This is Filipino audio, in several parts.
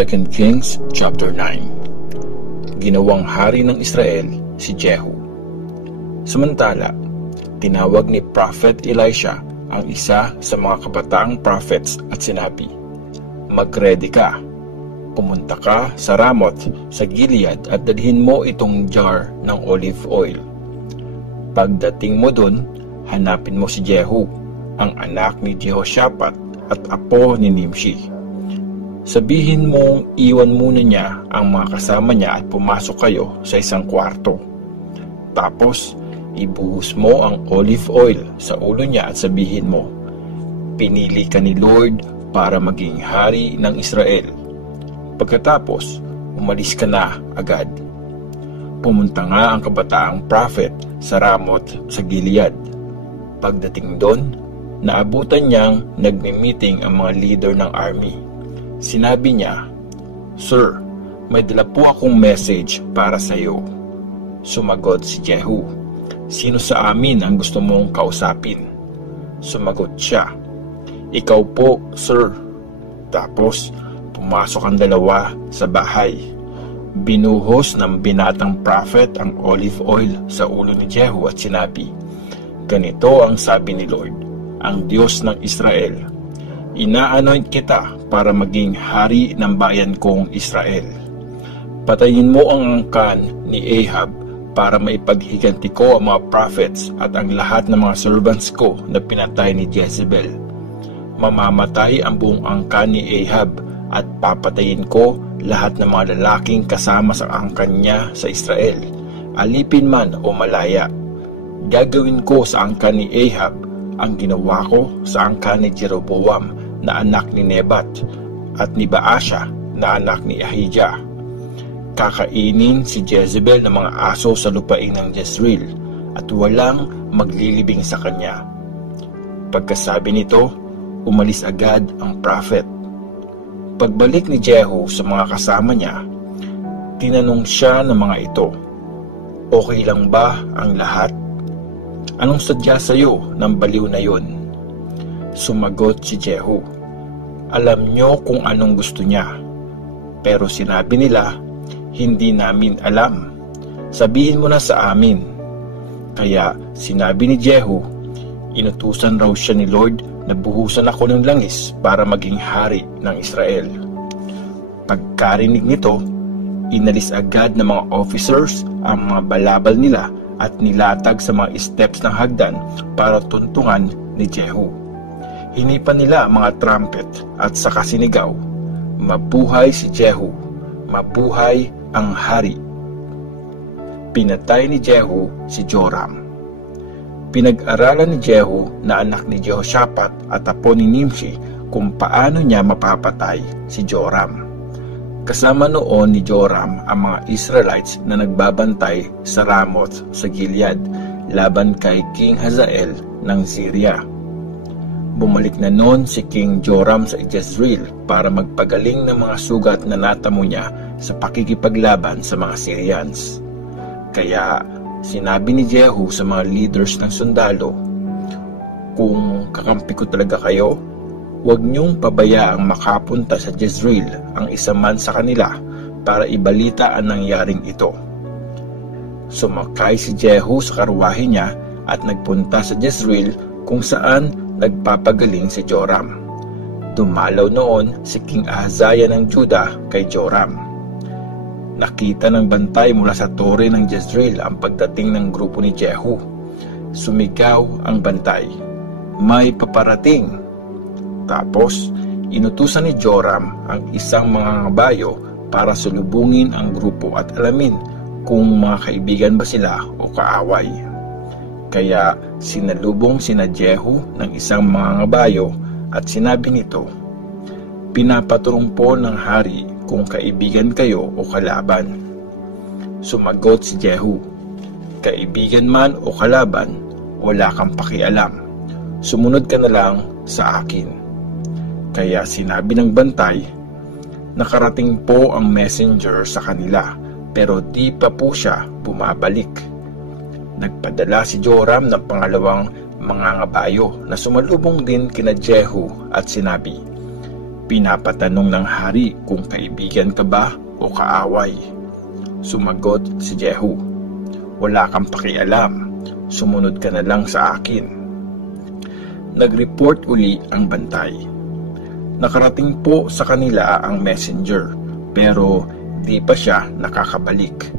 2 Kings chapter 9. Ginawang hari ng Israel si Jehu. Samantala, tinawag ni Prophet Elisha ang isa sa mga kabataang prophets at sinabi, "Mag-ready ka. Pumunta ka sa Ramoth sa Gilead at dalhin mo itong jar ng olive oil. Pagdating mo dun, hanapin mo si Jehu, ang anak ni Jehoshaphat at apo ni Nimshi. Sabihin mong iwan muna niya ang mga kasama niya at pumasok kayo sa isang kwarto. Tapos, ibuhos mo ang olive oil sa ulo niya at sabihin mo, pinili ka ni Lord para maging hari ng Israel. Pagkatapos, umalis ka na agad." Pumunta nga ang kabataang prophet sa Ramoth sa Gilead. Pagdating doon, naabutan niyang nagmi-meeting ang mga leader ng army. Sinabi niya, "Sir, may dala po akong message para sa iyo." Sumagot si Jehu, "Sino sa amin ang gusto mong kausapin?" Sumagot siya, "Ikaw po, sir." Tapos, pumasok ang dalawa sa bahay. Binuhos ng binatang prophet ang olive oil sa ulo ni Jehu at sinabi, "Ganito ang sabi ni Lord, ang Diyos ng Israel, ina-anoint kita para maging hari ng bayan kong Israel. Patayin mo ang angkan ni Ahab para maipaghiganti ko ang mga prophets at ang lahat ng mga servants ko na pinatay ni Jezebel. Mamamatay ang buong angkan ni Ahab at papatayin ko lahat ng mga lalaking kasama sa angkan niya sa Israel, alipin man o malaya. Gagawin ko sa angkan ni Ahab ang ginawa ko sa angkan ni Jeroboam na anak ni Nebat at ni Baasha na anak ni Ahijah. Kakainin si Jezebel ng mga aso sa lupain ng Jezreel at walang maglilibing sa kanya." Pagkasabi nito, umalis agad ang prophet. Pagbalik ni Jehu sa mga kasama niya, tinanong siya ng mga ito, "Okay lang ba ang lahat? Anong sadya sa iyo ng baliw na yon?" Sumagot si Jehu, "Alam nyo kung anong gusto niya." Pero sinabi nila, "Hindi namin alam. Sabihin mo na sa amin." Kaya sinabi ni Jehu, "Inutusan raw siya ni Lord na buhusan ako ng langis para maging hari ng Israel." Pagkarinig nito, inalis agad ng mga officers ang mga balabal nila at nilatag sa mga steps ng hagdan para tuntungan ni Jehu. Hinipan nila ang mga trumpet at saka sinigaw, "Mabuhay si Jehu! Mabuhay ang hari!" Pinatay ni Jehu si Joram. Pinag-aralan ni Jehu na anak ni Jehoshaphat at apo ni Nimshi kung paano niya mapapatay si Joram. Kasama noon ni Joram ang mga Israelites na nagbabantay sa Ramoth sa Gilead laban kay King Hazael ng Syria. Bumalik na noon si King Joram sa Jezreel para magpagaling ng mga sugat na natamo niya sa pakikipaglaban sa mga Syrians. Kaya sinabi ni Jehu sa mga leaders ng sundalo, "Kung kakampi ko talaga kayo, huwag niyong pabayaang makapunta sa Jezreel ang isa man sa kanila para ibalita ang nangyaring ito." Sumakay si Jehu sa karwahe niya at nagpunta sa Jezreel kung saan nagpapagaling si Joram. Dumalaw noon si King Ahaziah ng Judah kay Joram. Nakita ng bantay mula sa tore ng Jezreel ang pagdating ng grupo ni Jehu. Sumigaw ang bantay, "May paparating!" Tapos, inutusan ni Joram ang isang mga ngabayo para sulubungin ang grupo at alamin kung mga kaibigan ba sila o kaaway. Kaya sinalubong sina Jehu ng isang mga ngabayo at sinabi nito, "Pinapaturong po ng hari kung kaibigan kayo o kalaban." Sumagot si Jehu, "Kaibigan man o kalaban, wala kang pakialam. Sumunod ka na lang sa akin." Kaya sinabi ng bantay, "Nakarating po ang messenger sa kanila, pero di pa po siya bumabalik." Nagpadala si Joram ng pangalawang mga ngabayo na sumalubong din kina Jehu at sinabi, Pinapatanong ng hari kung kaibigan ka ba o kaaway. Sumagot si Jehu, "Wala kang pakialam, sumunod ka na lang sa akin." Nag-report uli ang bantay. Nakarating po sa kanila ang messenger, pero di pa siya nakakabalik.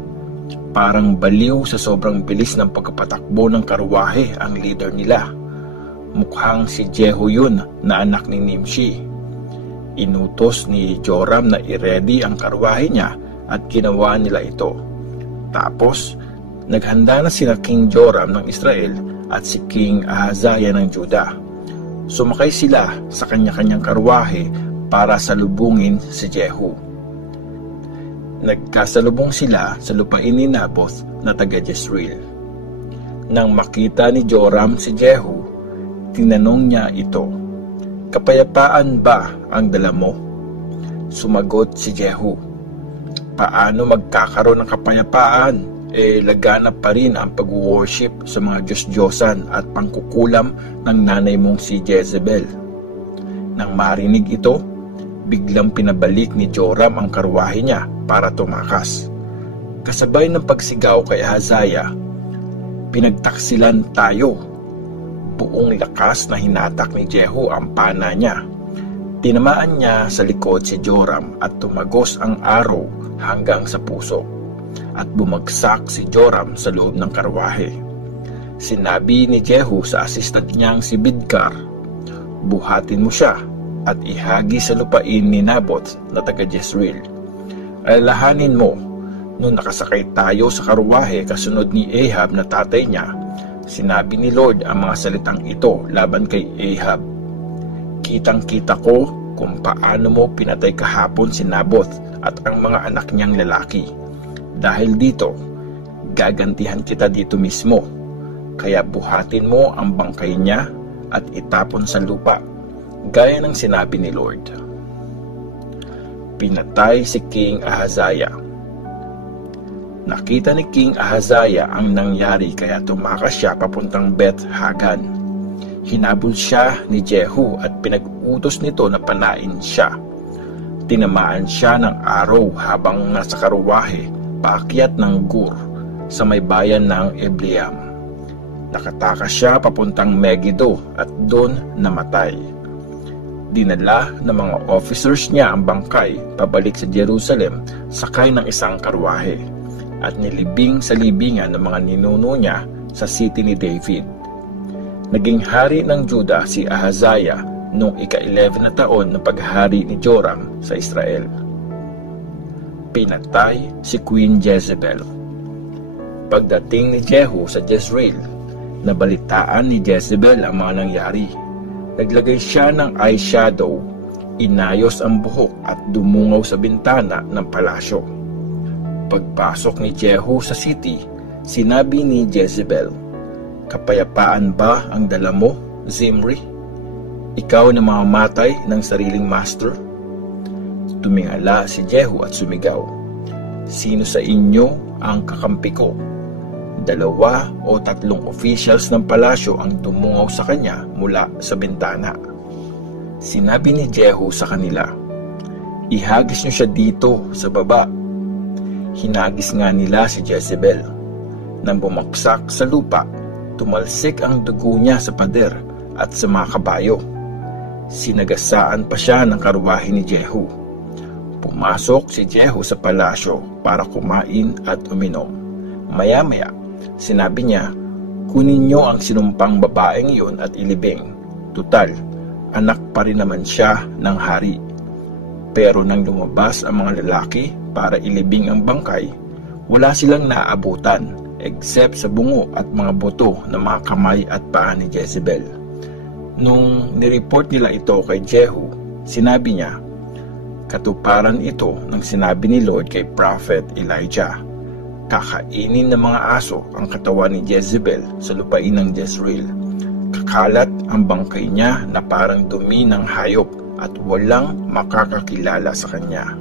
Parang baliw sa sobrang bilis ng pagpapatakbo ng karwahe ang leader nila. Mukhang si Jehu yun na anak ni Nimshi. Inutos ni Joram na i-ready ang karwahe niya at ginawa nila ito. Tapos, naghanda na sina King Joram ng Israel at si King Ahaziah ng Juda. Sumakay sila sa kanya-kanyang karwahe para salubungin si Jehu. Nagkasalubong sila sa lupain ni Naboth na taga Jezreel. Nang makita ni Joram si Jehu, tinanong niya ito, "Kapayapaan ba ang dala mo?" Sumagot si Jehu, "Paano magkakaroon ng kapayapaan? Laganap pa rin ang pag-worship sa mga Diyos-Diyosan at pangkukulam ng nanay mong si Jezebel." Nang marinig ito, biglang pinabalik ni Joram ang karwahe niya para tumakas. Kasabay ng pagsigaw kay Ahaziah, "Pinagtaksilan tayo!" Buong lakas na hinatak ni Jehu ang pana niya. Tinamaan niya sa likod si Joram at tumagos ang araw hanggang sa puso. At bumagsak si Joram sa loob ng karwahe. Sinabi ni Jehu sa assistant niyang si Bidkar, "Buhatin mo siya at ihagi sa lupain ni Naboth na taga Jezreel. Alalahanin mo, nung nakasakay tayo sa karwahe kasunod ni Ahab na tatay niya, sinabi ni Lord ang mga salitang ito laban kay Ahab. Kitang-kita ko kung paano mo pinatay kahapon si Naboth at ang mga anak niyang lalaki. Dahil dito, gagantihan kita dito mismo. Kaya buhatin mo ang bangkay niya at itapon sa lupa, gaya ng sinabi ni Lord." Pinatay si King Ahaziah. Nakita ni King Ahaziah ang nangyari kaya tumakas siya papuntang Beth Hagan. Hinabol siya ni Jehu at pinag-utos nito na panain siya. Tinamaan siya ng araw habang nasa karwahe paakyat ng Gur sa may bayan ng Ebleam. Nakatakas siya papuntang Megiddo at doon namatay. Dinala ng mga officers niya ang bangkay pabalik sa Jerusalem sakay ng isang karwahe at nilibing sa libingan ng mga ninuno niya sa city ni David. Naging hari ng Juda si Ahaziah noong ika-11 na taon ng paghari ni Joram sa Israel. Pinatay si Queen Jezebel. Pagdating ni Jehu sa Jezreel, nabalitaan ni Jezebel ang mga nangyari. Naglagay siya ng eyeshadow, inayos ang buhok at dumungaw sa bintana ng palasyo. Pagpasok ni Jehu sa city, sinabi ni Jezebel, "Kapayapaan ba ang dala mo, Zimri? Ikaw na mamamatay ng sariling master?" Tumingala si Jehu at sumigaw, "Sino sa inyo ang kakampi ko?" 2 o 3 officials ng palasyo ang tumungaw sa kanya mula sa bintana. Sinabi ni Jehu sa kanila, "Ihagis niyo siya dito sa baba." Hinagis nga nila si Jezebel. Nang bumagsak sa lupa, tumalsik ang dugo niya sa pader at sa mga kabayo. Sinagasaan pa siya ng karwahe ni Jehu. Pumasok si Jehu sa palasyo para kumain at uminom. Maya-maya, sinabi niya, "Kunin niyo ang sinumpang babaeng iyon at ilibing. Tutal, anak pa rin naman siya ng hari." Pero nang lumabas ang mga lalaki para ilibing ang bangkay, wala silang naaabutan except sa bungo at mga buto ng mga kamay at paa ni Jezebel. Nung nireport nila ito kay Jehu, sinabi niya, "Katuparan ito ng sinabi ni Lord kay Prophet Elijah. Kakainin ng mga aso ang katawan ni Jezebel sa lupain ng Jezreel. Kakalat ang bangkay niya na parang dumi ng hayop at walang makakakilala sa kanya."